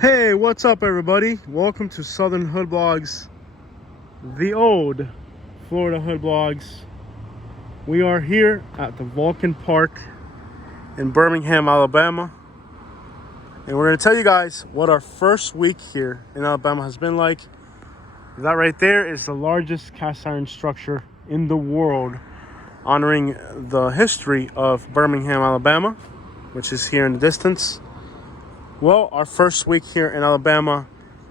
Hey, what's up, everybody? Welcome to Southern Hood Blogs, the old Florida Hood Blogs. We are here at the Vulcan Park in Birmingham, Alabama, and we're going to tell you guys what our first week here in Alabama has been like. That right there is the largest cast iron structure in the world, honoring the history of Birmingham, Alabama, which is here in the distance. Well, our first week here in Alabama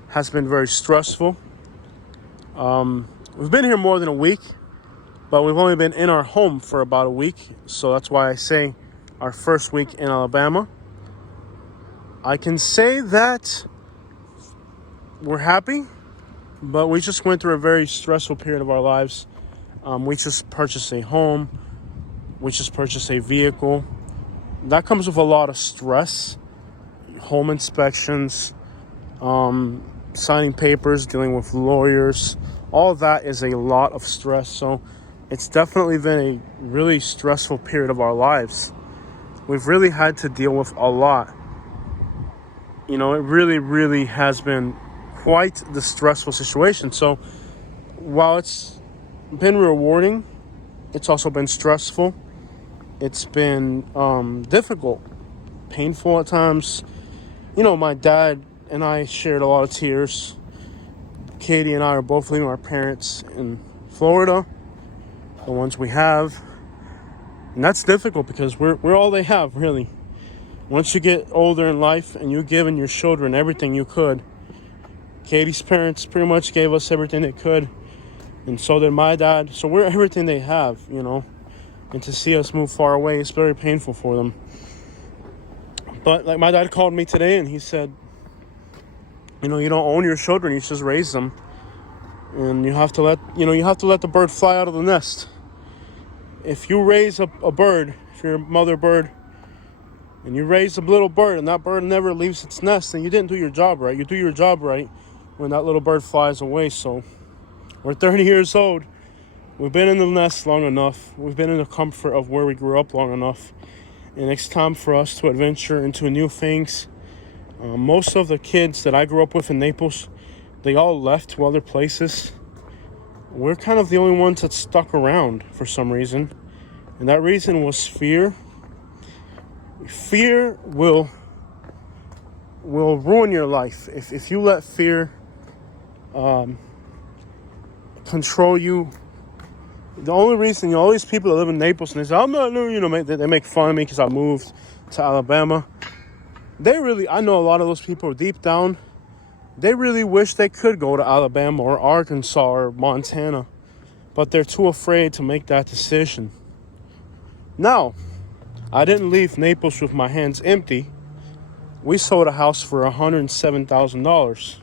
has been very stressful. We've been here more than a week, but we've only been in our home for about a week. So that's why I say our first week in Alabama. I can say that we're happy, but we just went through a very stressful period of our lives. We just purchased a home. We just purchased a vehicle. That comes with a lot of stress. Home inspections, signing papers, dealing with lawyers, all that is a lot of stress. So it's definitely been a really stressful period of our lives. We've really had to deal with a lot. You know, it really has been quite the stressful situation. So while it's been rewarding, it's also been stressful. It's been difficult, painful at times. You know, my dad and I shared a lot of tears. Katie and I are both leaving our parents in Florida, the ones we have. And that's difficult because we're all they have, really. Once you get older in life and you've given your children everything you could, Katie's parents pretty much gave us everything they could, and so did my dad. So we're everything they have, you know. And to see us move far away is very painful for them. But like my dad called me today and he said, you know, you don't own your children, you just raise them. And you have to let the bird fly out of the nest. If you raise a bird, if you're a mother bird, and you raise a little bird and that bird never leaves its nest, then you didn't do your job right. You do your job right when that little bird flies away. So we're 30 years old. We've been in the nest long enough. We've been in the comfort of where we grew up long enough. And it's time for us to adventure into new things. Most of the kids that I grew up with in Naples, they all left to other places. We're kind of the only ones that stuck around for some reason. And that reason was fear. Fear will ruin your life. If you let fear control you. The only reason, you know, all these people that live in Naples and they say, I'm not, you know, they make fun of me because I moved to Alabama. I know a lot of those people deep down, they really wish they could go to Alabama or Arkansas or Montana, but they're too afraid to make that decision. Now, I didn't leave Naples with my hands empty. We sold a house for $107,000.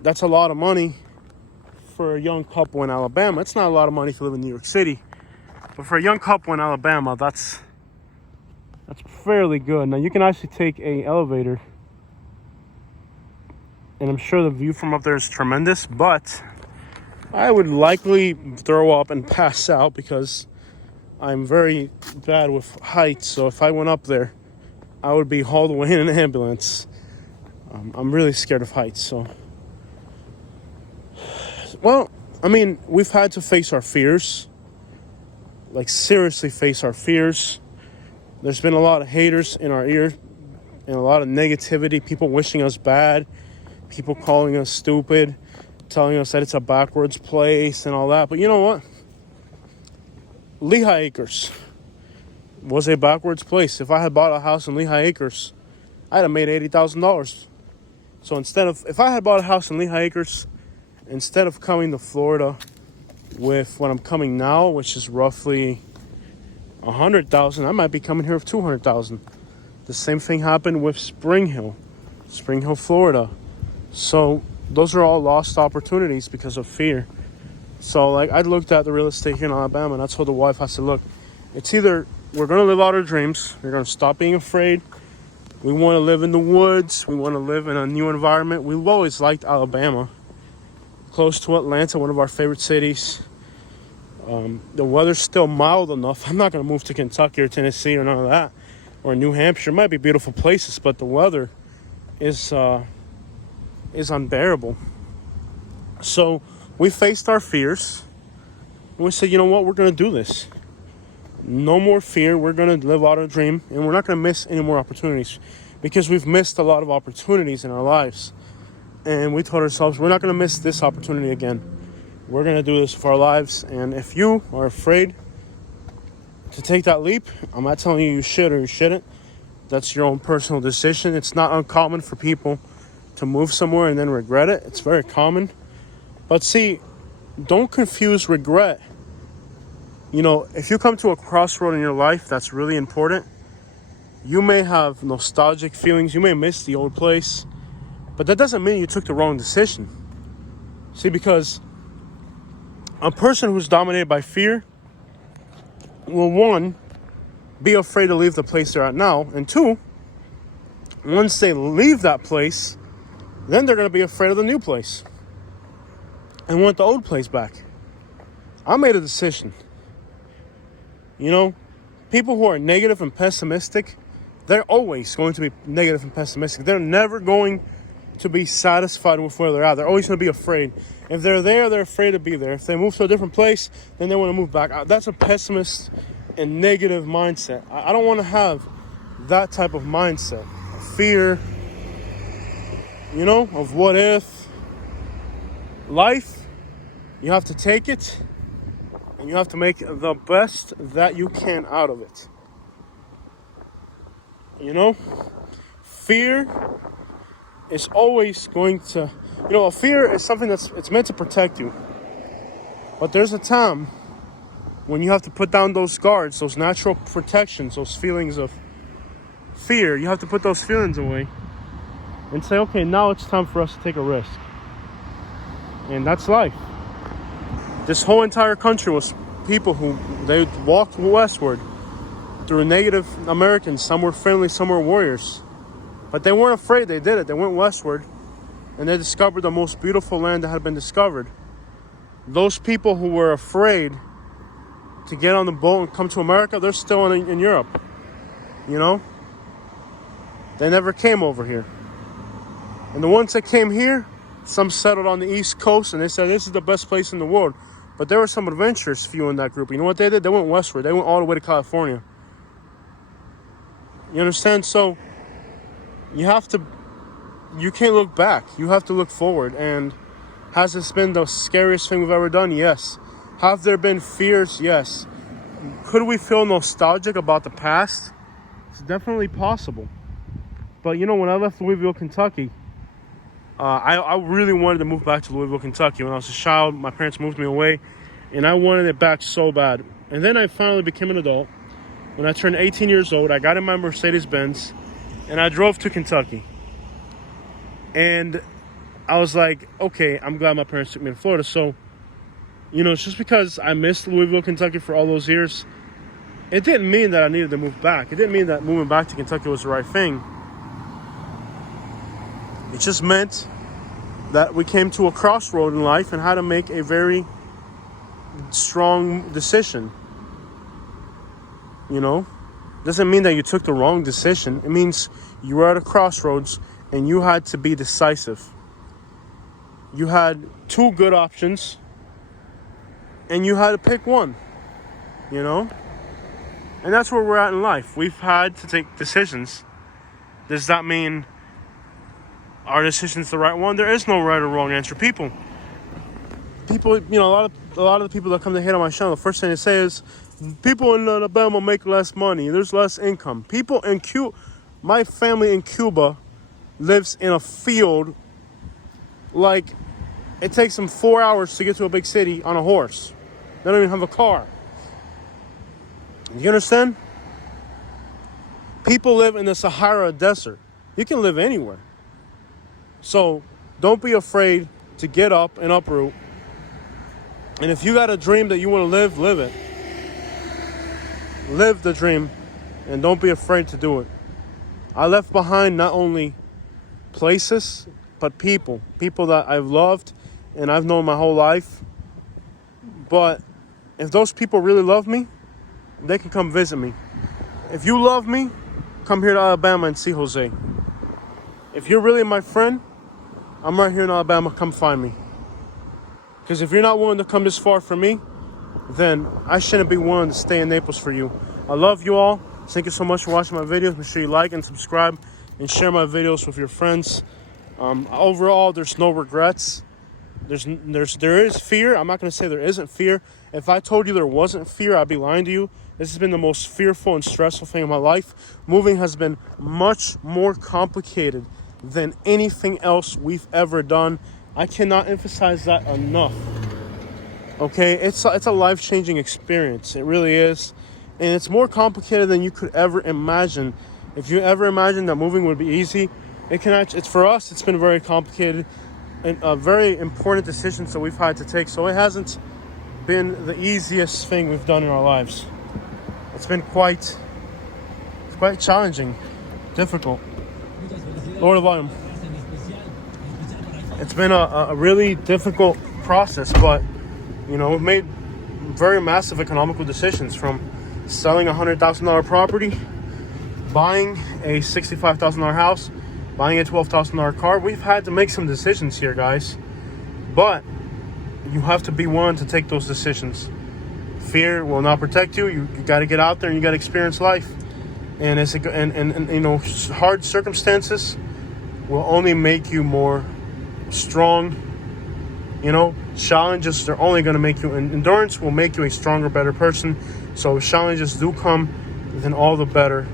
That's a lot of money for a young couple in Alabama. It's not a lot of money if you live in New York City, but for a young couple in Alabama, that's fairly good. Now you can actually take a elevator, and I'm sure the view from up there is tremendous, but I would likely throw up and pass out because I'm very bad with heights. So if I went up there, I would be hauled away in an ambulance. I'm really scared of heights. So, well, I mean, we've had to face our fears. Like, seriously face our fears. There's been a lot of haters in our ear and a lot of negativity, people wishing us bad, people calling us stupid, telling us that it's a backwards place and all that. But you know what? Lehigh Acres was a backwards place. If I had bought a house in Lehigh Acres, I'd have made $80,000. So if I had bought a house in Lehigh Acres, instead of coming to Florida with what I'm coming now, which is roughly $100,000, I might be coming here with $200,000. The same thing happened with Spring Hill, Florida. So those are all lost opportunities because of fear. So like, I looked at the real estate here in Alabama, and I told the wife, I said, look, it's either we're going to live out our dreams, we're going to stop being afraid, we want to live in the woods, we want to live in a new environment. We've always liked Alabama, close to Atlanta, one of our favorite cities. The weather's still mild enough. I'm not going to move to Kentucky or Tennessee or none of that, or New Hampshire. It might be beautiful places, but the weather is unbearable. So we faced our fears, and we said, you know what, we're going to do this. No more fear. We're going to live out our dream, and we're not going to miss any more opportunities, because we've missed a lot of opportunities in our lives. And we told ourselves, we're not going to miss this opportunity again. We're going to do this for our lives. And if you are afraid to take that leap, I'm not telling you you should or you shouldn't. That's your own personal decision. It's not uncommon for people to move somewhere and then regret it. It's very common. But see, don't confuse regret. You know, if you come to a crossroad in your life that's really important, you may have nostalgic feelings. You may miss the old place. But that doesn't mean you took the wrong decision. See, because a person who's dominated by fear will, one, be afraid to leave the place they're at now. And two, once they leave that place, then they're going to be afraid of the new place and want the old place back. I made a decision. You know, people who are negative and pessimistic, they're always going to be negative and pessimistic. They're never going to be satisfied with where they're at. They're always going to be afraid. If they're there, they're afraid to be there. If they move to a different place, then they want to move back. That's a pessimist and negative mindset. I don't want to have that type of mindset. Fear, you know, of what if. Life, you have to take it, and you have to make the best that you can out of it. You know, fear is always going to, you know, a fear is something it's meant to protect you. But there's a time when you have to put down those guards, those natural protections, those feelings of fear. You have to put those feelings away and say, okay, now it's time for us to take a risk. And that's life. This whole entire country was people who, they walked westward through Native Americans. Some were friendly, some were warriors. But they weren't afraid. They did it. They went westward, and they discovered the most beautiful land that had been discovered. Those people who were afraid to get on the boat and come to America, they're still in Europe. You know? They never came over here. And the ones that came here, some settled on the East Coast, and they said, this is the best place in the world. But there were some adventurous few in that group. You know what they did? They went westward. They went all the way to California. You understand? So you can't look back. You have to look forward. And has this been the scariest thing we've ever done? Yes. Have there been fears? Yes. Could we feel nostalgic about the past? It's definitely possible. But you know, when I left Louisville, Kentucky, I really wanted to move back to Louisville, Kentucky. When I was a child, my parents moved me away, and I wanted it back so bad. And then I finally became an adult. When I turned 18 years old, I got in my Mercedes-Benz, and I drove to Kentucky. And I was like, okay, I'm glad my parents took me to Florida. So, you know, it's just because I missed Louisville, Kentucky for all those years, it didn't mean that I needed to move back. It didn't mean that moving back to Kentucky was the right thing. It just meant that we came to a crossroad in life and had to make a very strong decision. You know, doesn't mean that you took the wrong decision. It means you were at a crossroads and you had to be decisive. You had two good options and you had to pick one, you know? And that's where we're at in life. We've had to take decisions. Does that mean our decision's the right one? There is no right or wrong answer. People, you know, a lot of the people that come to hate on my channel, the first thing they say is, people in Alabama make less money. There's less income. People in Cuba, my family in Cuba lives in a field. Like, it takes them 4 hours to get to a big city on a horse. They don't even have a car. You understand? People live in the Sahara Desert. You can live anywhere. So don't be afraid to get up and uproot. And if you got a dream that you want to live, live it. Live the dream and don't be afraid to do it. I left behind not only places, but people that I've loved and I've known my whole life. But if those people really love me, they can come visit me. If you love me, come here to Alabama and see Jose. if you're really my friend, I'm right here in Alabama. Come find me. Because if you're not willing to come this far for me, then I shouldn't be willing to stay in Naples for you. I love you all. Thank you so much for watching my videos. Make sure you like and subscribe and share my videos with your friends. Overall, there's no regrets. There is fear. I'm not going to say there isn't fear. If I told you there wasn't fear, I'd be lying to you. This has been the most fearful and stressful thing in my life. Moving has been much more complicated than anything else we've ever done. I cannot emphasize that enough. Okay, it's a life-changing experience. It really is. And it's more complicated than you could ever imagine. If you ever imagined that moving would be easy, it's for us, it's been very complicated and very important decisions that we've had to take. So it hasn't been the easiest thing we've done in our lives. It's been quite challenging, difficult. Lower the volume. It's been a really difficult process, but you know, we've made very massive economical decisions, from selling a $100,000 property, buying a $65,000 house, buying a $12,000 car. We've had to make some decisions here, guys, but you have to be willing to take those decisions. Fear will not protect you. You got to get out there and you got to experience life. And you know, hard circumstances will only make you more strong. You know, challenges, they're only going to make you, endurance will make you a stronger, better person. So if challenges do come, then all the better.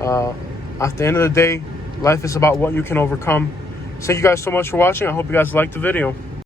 At the end of the day, life is about what you can overcome. Thank you guys so much for watching. I hope you guys liked the video.